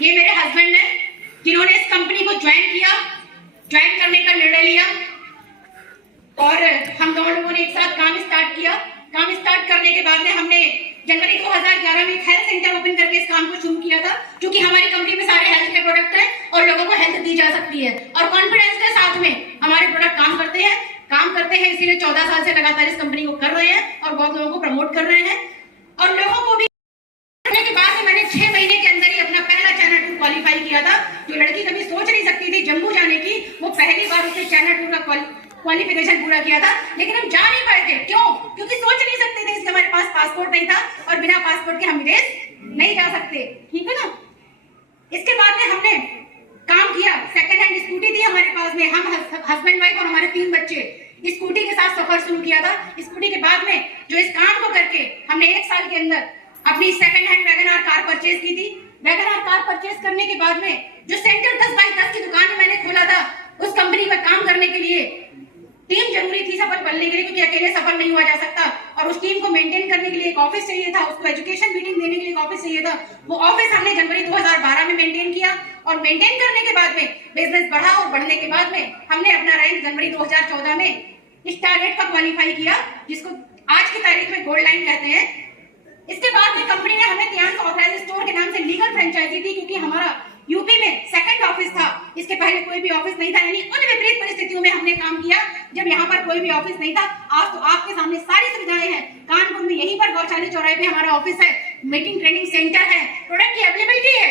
ये मेरे हस्बैंड है जिन्होंने इस कंपनी को ज्वाइन करने का निर्णय लिया और हम दोनों लोगों ने एक साथ काम स्टार्ट किया। काम स्टार्ट करने के बाद में हमने जनवरी 2011 में एक हेल्थ सेंटर ओपन करके इस काम को शुरू किया था, क्योंकि हमारी कंपनी में सारे हेल्थ के प्रोडक्ट हैं और लोगों को हेल्थ दी जा सकती है और कॉन्फिडेंस के साथ में हमारे प्रोडक्ट काम करते हैं। इसीलिए 14 साल से लगातार इस कंपनी को कर रहे हैं और बहुत लोगों को प्रमोट कर रहे हैं और लोगों को भी करने के बाद मैंने 6 महीने के अंदर ही अपना पहला चाइना टूर क्वालिफाई किया था। जो लड़की कभी सोच नहीं सकती थी जम्मू जाने की, वो पहली बार उसने चाइना टूर का क्वालिफिकेशन पूरा किया था। लेकिन हम जा नहीं पाए थे, क्यों? क्योंकि सोच नहीं सकते थे, इसलिए हमारे पास पासपोर्ट नहीं था और बिना पासपोर्ट के हम विदेश नहीं जा सकते, ठीक है ना। इसके बाद में हमने काम किया, सेकंड हैंड स्कूटी थी हमारे पास में, हम हस्बैंड वाइफ और हमारे 3 बच्चे स्कूटी के साथ सफर शुरू किया था। स्कूटी के बाद में जो इस काम को करके हमने 1 साल के अंदर अपनी second hand WagonR car purchase की थी। वैगनआर कार परचेज करने के बाद में जो सेंटर 10x10 की दुकान में मैंने खोला था, उस कंपनी में काम करने के लिए टीम जरूरी थी सफल बनने के लिए, क्योंकि अकेले सफल नहीं हुआ जा सकता और उस टीम को मेंटेन करने के लिए एक ऑफिस चाहिए था, उसको एजुकेशन मीटिंग देने के लिए एक ऑफिस चाहिए था। वो ऑफिस हमने जनवरी 2012 में मेंटेन किया और मेंटेन करने के बाद में बिजनेस बढ़ा और बढ़ने के बाद में हमने अपना रैंक जनवरी 2014 में स्टारगेट का क्वालिफाई किया, जिसको आज की तारीख में गोल्ड लाइन कहते हैं। इसके बाद में कंपनी ने हमें ध्यान ऑथराइज स्टोर के नाम से लीगल फ्रेंचाइजी दी, क्योंकि हमारा यूपी में सेकंड ऑफिस था, इसके पहले कोई भी ऑफिस नहीं था। यानी उन विपरीत परिस्थितियों में हमने काम किया जब यहाँ पर कोई भी ऑफिस नहीं था। आज तो आपके सामने सारी सुविधाएं हैं। कानपुर में यहीं पर गौशाली चौराहे पे हमारा ऑफिस है, मीटिंग ट्रेनिंग सेंटर है, प्रोडक्ट की अवेलेबिलिटी है।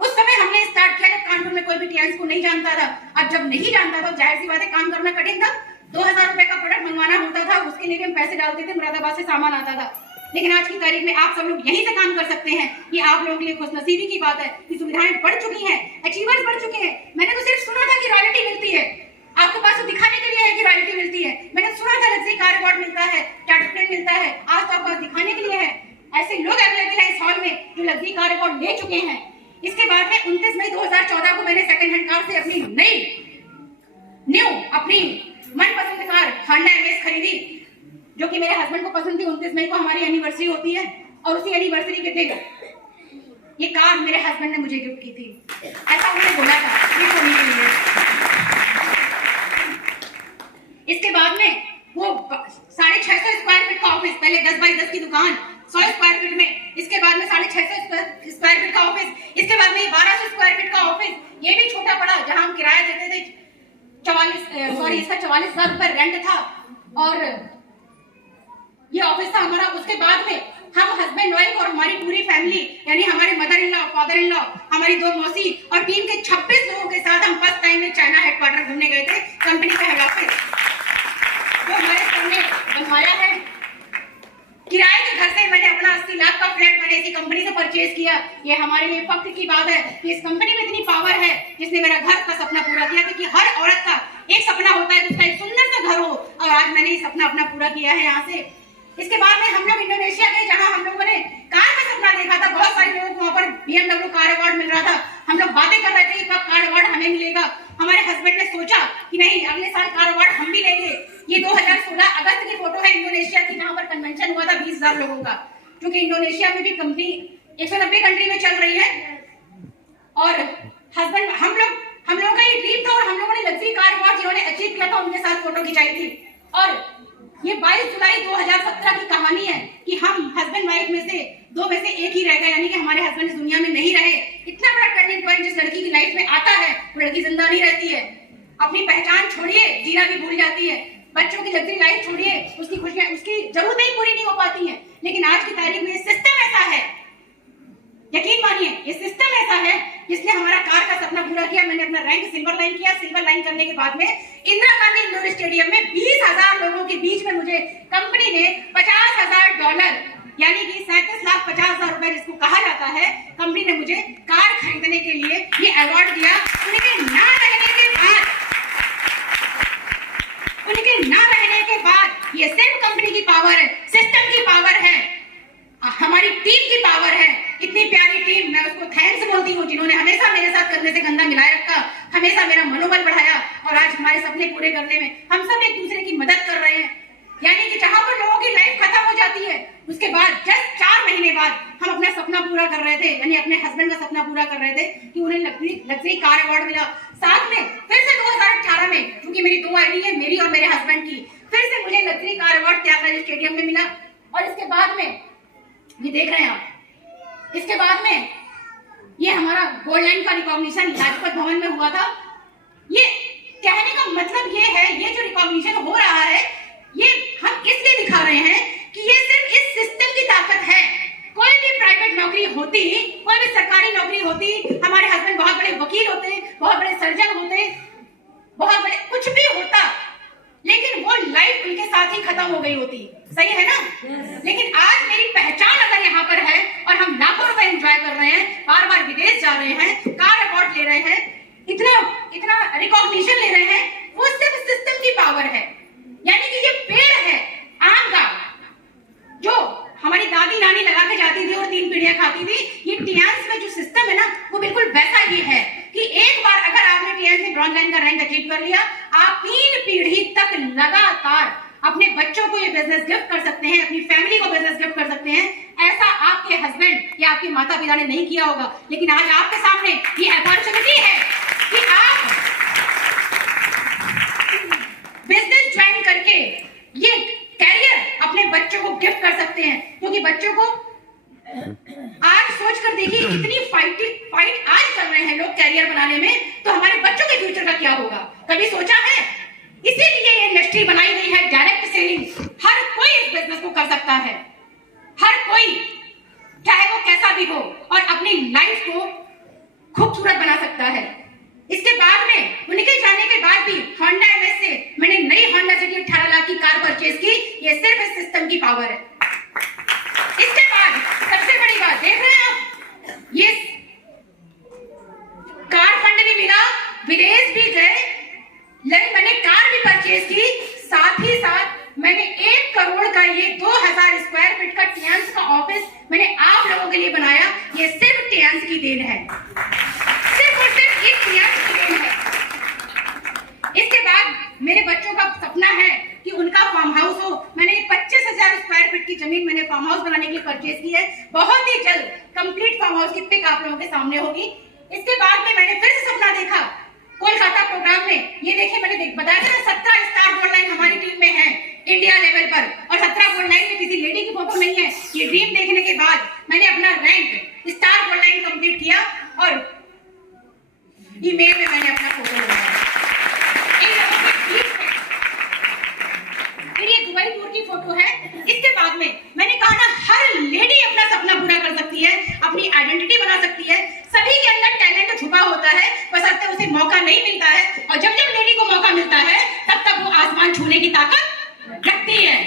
उस समय हमने स्टार्ट किया जब कानपुर में कोई भी टीएंस को नहीं जानता था। अब जब नहीं जानता था, जाहिर सी बात है काम करना कठिन था। 2000 रुपए का प्रोडक्ट मंगवाना होता था, उसके लिए भी हम पैसे डालते थे, मुरादाबाद से सामान आता था। लेकिन आज की तारीख में आप सब लोग यहीं से काम कर सकते हैं। ये आप लोगों के लिए खुशनसीबी की बात है कि सुविधाएं बढ़ चुकी हैं, अचीवर्स बढ़ चुके हैं। मैंने तो सिर्फ सुना था कि रॉयल्टी मिलती है, आपके पास तो दिखाने के लिए है कि रॉयल्टी मिलती है। मैंने सुना था लग्जरी कार अवार्ड मिलता है, चार्टर प्लेन मिलता है, आज तो आपके पास दिखाने के लिए है। ऐसे लोग अवेलेबल है इस हॉल में जो लग्जरी कार अवार्ड ले चुके हैं। इसके बाद में 29 मई 2014 को मैंने सेकंड हैंड कार से अपनी अपनी मनपसंद कार होंडा एमएस खरीदी, जो कि मेरे हस्बैंड को पसंद थी। 29 मई को हमारी एनिवर्सरी होती है और उसी एनिवर्सरी के दिन ये कार मेरे हस्बैंड ने मुझे गिफ्ट की थी। ऐसा उन्होंने बोला था गिफ्ट होने के लिए। इसके बाद में वो 650 स्क्वायर फीट का ऑफिस, पहले 10x10 की दुकान 100 स्क्वायर फीट में, इसके बाद में 650 स्क्वायर फीट का ऑफिस, इसके बाद में 1200 स्क्वायर फीट का ऑफिस। ये भी छोटा पड़ा, जहां हम किराया देते थे 44,000 रुपए रेंट था और ये ऑफिस था हमारा। उसके बाद में हम हस्बैंड वाइफ और हमारी पूरी फैमिली, यानी हमारे mother in law, father in law, हमारी 2 मौसी और टीम के 26 लोगों के साथ हम फर्स्ट टाइम में चाइना हेडक्वार्टर घूमने गए थे। कंपनी का हेड ऑफिस जो हमारे सामने बनवाया है, किराए के घर से मैंने अपना 80 लाख का फ्लैट मैंने इसी कंपनी से परचेज किया। ये हमारे लिए फख्र की बात है कि इस कंपनी में इतनी पावर है जिसने मेरा घर का सपना पूरा किया, क्योंकि हर औरत का एक सपना होता है, उसका एक सुंदर सा घर हो, और आज मैंने ये सपना अपना पूरा किया है यहाँ से। इसके बाद में हम लोग इंडोनेशिया गए, जहां हम लोगों ने कार का सपना देखा था। बहुत सारे लोगों को वहां पर BMW कार अवार्ड मिल रहा था। हम लोग बातें कर रहे थे कि कब कार अवार्ड हमें मिलेगा। हमारे हस्बैंड ने सोचा कि नहीं, अगले साल कार अवार्ड हम भी लेंगे। ये 2016 अगस्त की फोटो है इंडोनेशिया की, जहां पर कन्वेंशन हुआ था 20,000 लोगों का, क्योंकि इंडोनेशिया में भी कंपनी 190 कंट्री में चल रही है। और हस्बैंड हम लोगों का ये ड्रीम था और हम लोगों ने लग्जरी कार अवार्ड जिन्होंने अचीव किया था उनके साथ फोटो खिंचाई थी। और ये 22 जुलाई 2017 की कहानी है कि हम हस्बैंड वाइफ में से 2 में से एक ही रह गए, यानी कि हमारे हस्बैंड इस दुनिया में नहीं रहे। इतना बड़ा टर्निंग पॉइंट जिस लड़की की लाइफ में आता है, वो लड़की जिंदा नहीं रहती है। अपनी पहचान छोड़िए, जीना भी भूल जाती है। बच्चों की लग्जरी लाइफ छोड़िए, उसकी खुशियां, उसकी जरूरतें ही पूरी नहीं हो पाती हैं। लेकिन आज की तारीख में ये सिस्टम ऐसा है, यकीन मानिए ये सिस्टम ऐसा है जिसने हमारा कार का सपना पूरा किया। मैंने अपना रैंक सिल्वर लाइन किया। सिल्वर लाइन करने के बाद में इंदिरा गांधी इंडोर स्टेडियम में 20,000 लोगों के बीच में मुझे कंपनी ने $50,000 यानी कि 37,50,000 रुपए जिसको कहा जाता है, कंपनी ने मुझे कार खरीदने के लिए ये अवार्ड दिया। उनके ना रहने के बाद ये सिर्फ कंपनी की पावर है, सिस्टम की पावर है, हमारी टीम की पावर है। इतनी प्यारी टीम, मैं उसको थैंक्स बोलती हूँ जिन्होंने हमेशा मेरे साथ कंधे से कंधा मिलाए रखा, हमेशा मेरा मनोबल बढ़ाया और आज हमारे सपने पूरे करने में हम सब एक दूसरे की मदद कर रहे हैं। यानी कि जहां पर लोगों की लाइफ खत्म हो जाती है उसके बाद जस्ट 4 महीने बाद हम अपना सपना पूरा कर रहे थे, यानी अपने हस्बैंड का सपना पूरा कर रहे थे कि उन्हें लग्जरी कार अवार्ड मिला। साथ में फिर से 2018 में, क्योंकि मेरी 2 आईडी है, मेरी और मेरे हस्बैंड की, फिर से मुझे luxury car award Thyagaraj stadium में मिला। और इसके बाद में ये देख रहे हैं आप, इसके बाद में ये हमारा गोल्ड लाइन का रिकॉग्निशन लाजपत भवन में हुआ था। ये कहने का मतलब ये है, ये जो रिकॉग्निशन हो रहा है ये हम इसलिए दिखा रहे हैं कि ये सिर्फ इस सिस्टम की ताकत है। कोई भी प्राइवेट नौकरी होती, कोई भी सरकारी नौकरी होती, हमारे हस्बैंड बहुत बड़े वकील होते, बहुत बड़े सर्जन होते, बहुत बड़े कुछ भी होता, लेकिन वो लाइफ उनके साथ ही खत्म हो गई होती। सही है ना? लेकिन आज मेरी पहचान अगर यहाँ पर है और हम लाखों रुपए एंजॉय कर रहे हैं, बार बार विदेश जा रहे हैं, कार अवार्ड ले रहे हैं, इतना रिकॉग्निशन ले रहे हैं, वो सिर्फ सिस्टम की पावर है। यानी कि ये पेड़ है आम का, जो हमारी दादी नानी लगा के जाती थी और 3 पीढ़ियां खाती थी। ये टीएंस में जो सिस्टम है ना, वो बिल्कुल वैसा ही है कि एक बार अगर आपने टीएंस में ब्रॉन्ज लाइन का रैंक अचीव कर लिया, आप 3 पीढ़ी तक लगातार अपने बच्चों को ये बिजनेस गिफ्ट कर सकते हैं, अपनी फैमिली को बिजनेस गिफ्ट कर सकते हैं। ऐसा आपके हस्बैंड या आपके माता पिता ने नहीं किया होगा, लेकिन आज आपके सामने ये अपॉर्चुनिटी है कि आप बिजनेस ज्वाइन करके ये कैरियर अपने बच्चों को गिफ्ट कर सकते हैं। क्योंकि बच्चों को आज सोच कर देखिए, इतनी फाइट आज कर रहे हैं लोग कैरियर बनाने में, तो हमारे बच्चों के फ्यूचर का क्या होगा, कभी सोचा है? इसीलिए ये इंडस्ट्री बनाई गई है, डायरेक्ट सेलिंग। हर कोई इस बिजनेस को कर सकता है, हर कोई, चाहे वो कैसा भी हो, और अपनी लाइफ को खूबसूरत बना सकता है। इसके बाद में उनके जाने के बाद भी होंडा एमएस से मैंने नई होंडा सिटी 18 लाख की कार परचेज की। ये सिर्फ इस सिस्टम की पावर है। इसके बाद सबसे बड़ी बात देख रहे हैं आप, ये कार फंड भी मिला, विदेश भी गए, लेकिन मैंने कार भी परचेज की। साथ ही साथ मैंने 1 करोड़ का ये 2000 स्क्वायर फीट का टीएंस का ऑफिस मैंने आप लोगों के लिए बनाया। ये सिर्फ टीएंस की देन है, सिर्फ और सिर्फ एक टीएंस की देन है। इसके बाद मेरे बच्चों का सपना है कि उनका फार्म हाउस हो। मैंने 25,000 स्क्वायर फीट की जमीन मैंने फार्म हाउस बनाने के लिए परचेज की है। बहुत ही जल्द कंप्लीट फार्म हाउस की पिक आप लोगों के सामने होगी। इसके बाद में मैंने फिर से सपना देखा कोलकाता प्रोग्राम में। ये देखिए, मैंने बताया था 17 स्टार गोल्ड लाइन हमारी टीम में है इंडिया लेवल पर, और 17 गोल्ड लाइन में किसी लेडी की फोटो नहीं है। ये ड्रीम देखने के बाद मैंने अपना rank star gold line complete किया और ईमेल में मैंने अपना फोटो लगाया। ये दुबई टूर की फोटो है। इसके बाद में मैंने कहा ना, हर लेडी अपना सपना पूरा कर सकती है, अपनी आइडेंटिटी बना सकती है। सभी के अंदर टैलेंट छुपा होता है, बशर्ते उसे मौका नहीं मिलता है। और जब जब लेडी को मौका मिलता है, तब तब वो आसमान छूने की ताकत रखती है।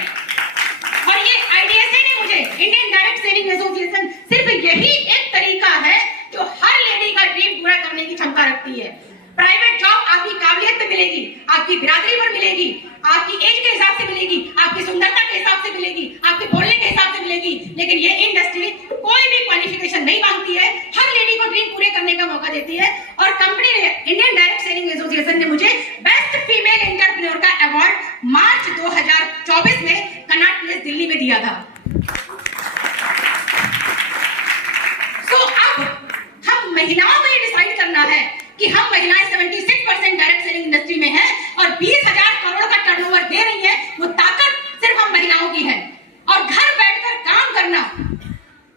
और ये आईडीएसए ने मुझे, इंडियन डायरेक्ट सेलिंग एसोसिएशन, सिर्फ यही एक तरीका है जो हर लेडी का ड्रीम पूरा करने की क्षमता रखती है। प्राइवेट जॉब आपकी काबिलियत पे मिलेगी, आपकी बिरादरी पर मिलेगी, आपकी एज के हिसाब से मिलेगी, आपकी सुंदरता के हिसाब से मिलेगी, आपके बोलने के हिसाब से मिलेगी। लेकिन ये इंडस्ट्री कोई भी क्वालिफिकेशन नहीं मांगती है, हर लेडी को ड्रीम पूरे करने का मौका देती है। और कंपनी ने, इंडियन डायरेक्ट सेलिंग एसोसिएशन ने मुझे बेस्ट फीमेल एंटरप्रेन्योर का अवार्ड मार्च 2024 में कनॉट प्लेस दिल्ली में दिया था। तो अब हम महिलाओं को ये डिसाइड करना है कि हम महिलाएं 76% डायरेक्ट सेलिंग इंडस्ट्री में हैं और 20,000 करोड़ का टर्नओवर दे रही हैं। वो ताकत सिर्फ हम महिलाओं की है। और घर बैठकर काम करना,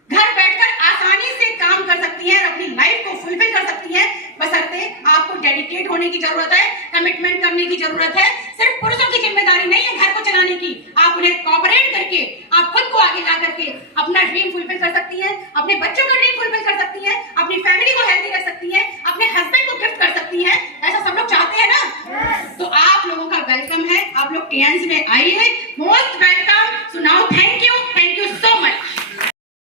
घर बैठकर आसानी से काम कर सकती हैं और अपनी लाइफ को फुलफिल कर सकती हैं, बशर्ते आपको डेडिकेट होने की जरूरत है, कमिटमेंट करने की जरूरत है। सिर्फ पुरुषों की जिम्मेदारी नहीं है घर को चलाने की, आप उन्हें कोऑपरेट करके, आप खुद को आगे ला करके अपना ड्रीम फुलफिल कर सकती हैं, अपने बच्चों का ड्रीम फुलफिल कर सकती हैं, अपनी फैमिली को हेल्दी रख सकती हैं, अपने हस्बैंड को गिफ्ट कर सकती हैं। ऐसा सब लोग चाहते हैं ना? तो आप लोगों का वेलकम है, आप लोग टीएंस में आइए, most welcome. So now thank